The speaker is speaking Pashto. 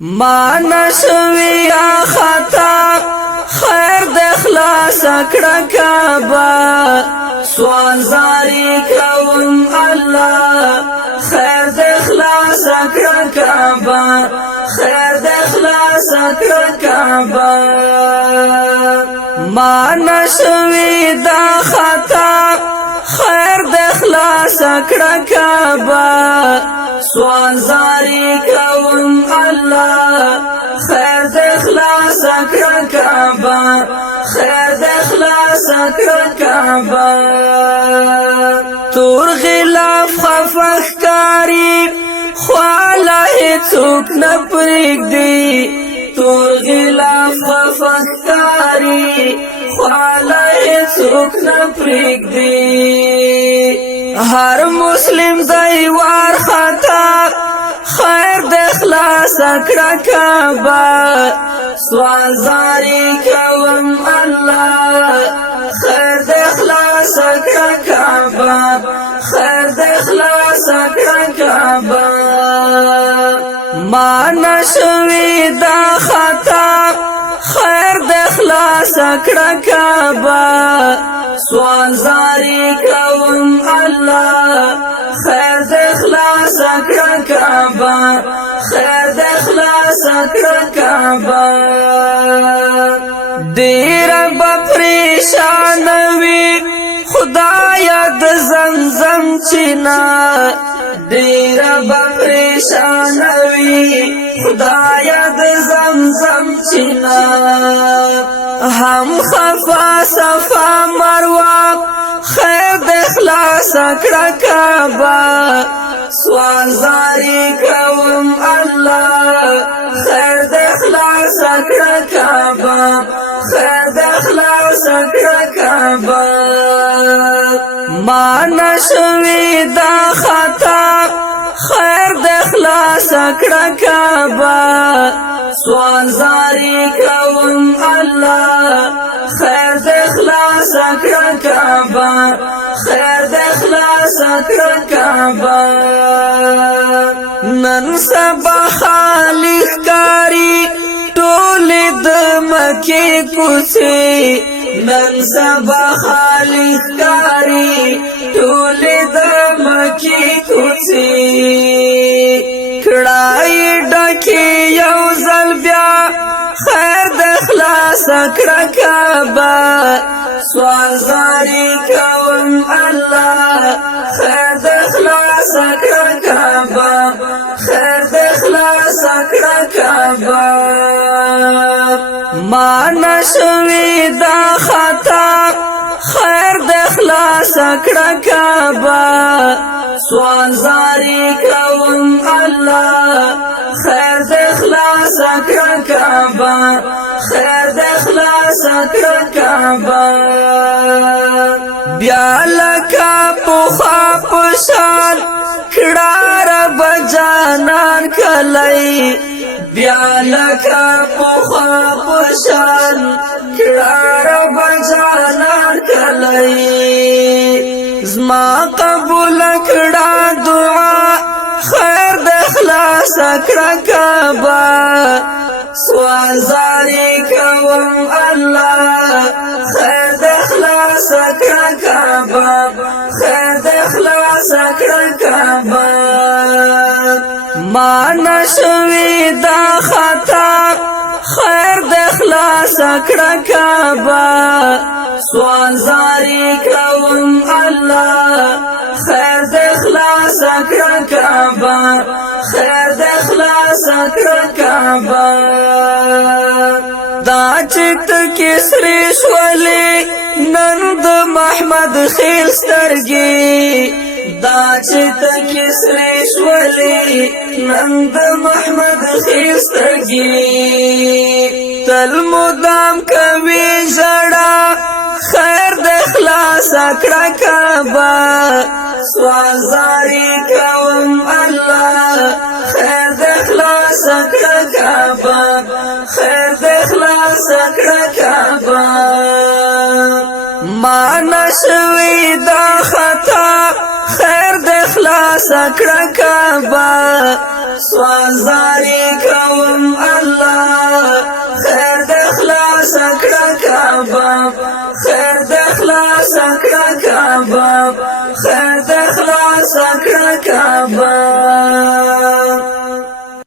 ما نشوی خطا خیر د اخلاص کړه کعبه سوال زاری کوم الله خیر د اخلاص کړه کعبه خیر د اخلاص کړه کعبه ما نشوی دا خطا خیر د اخلاص کړه کعبه سوال زاری کوم الله خیر د اخلاص کړه کعبه خیر د اخلاص کړه کعبه تور غلاف خفخ کاری خواله هیڅوک نه پرېږدي تور غلاف خفخ کاری خواله هیڅوک نه پرېږدي هر مسلم دی وارخطا خیر د اخلاص کړه کعبه سوال زاری کوم الله خیر د اخلاص کړه کعبه خیر د اخلاص کړه کعبه ما نشوی دا خطا خیر د اخلاص کړه کعبه سوال زاری کوم الله خیر د اخلاص کړه کعبه خیر د اخلاص کړه کعبه ډیر پریشان وی خدایا د زمزم چینا ډیر پریشان وی خدایا د زمزم چینا هم خفا صفا مروه خیر د اخلاص کړه کعبه سوال زاری کوم الله خیر د اخلاص کړه کعبه خیر د اخلاص کړه کعبه ما نشوی دا خطا خیر د اخلاص کړه کعبه سوال زاری کوم الله خیر د اخلاص کړه کعبه خیر د اخلاص کړه کعبه نن سبا خالی ښکاري ټولې د مکې کوڅې نن سبا خالی ښکاري ټولې د مکې کوڅې کړای ډکې یو ځل بیا خیر د اخلاص کړه کعبه سوال زاری کوم الله خیر د اخلاص کړه کعبه خیر د اخلاص کړه کعبه ما نشوی دا خطا خیر د اخلاص کړه کعبه سوال زاری کوم الله خیر د اخلاص کړه کعبه خیر د اخلاص کړه کعبه بیا لکه پخوا په شان کړه رب جانان کلی بیا لکه پخوا په شان کړه رب جانان کلی زما قبول کړه دعا خیر د اخلاص کړه کعبه سوال زاری کوم الله خیر د اخلاص کړه کعبه خیر د اخلاص کړه کعبه ما نشوی دا خطا خیر د اخلاص کړه کعبه سوال زاری کوم الله خیر د اخلاص کړه کعبه خیر د اخلاص کړه کعبه دا چت کسری شولې نن د محمد خیل سترګې دا چت کسری شولې نن د محمد خیل سترګې تل مدام کوي ژړا خیر د اخلاص کړه کعبه سوال زاری کوم الله خیر د اخلاص کړه کعبه خیر د اخلاص کړه کعبه ما نشوی دا خطا خیر د اخلاص کړه کعبه سوال زاری کوم خیر د اخلاص کړه کباب خیر د اخلاص کړه کباب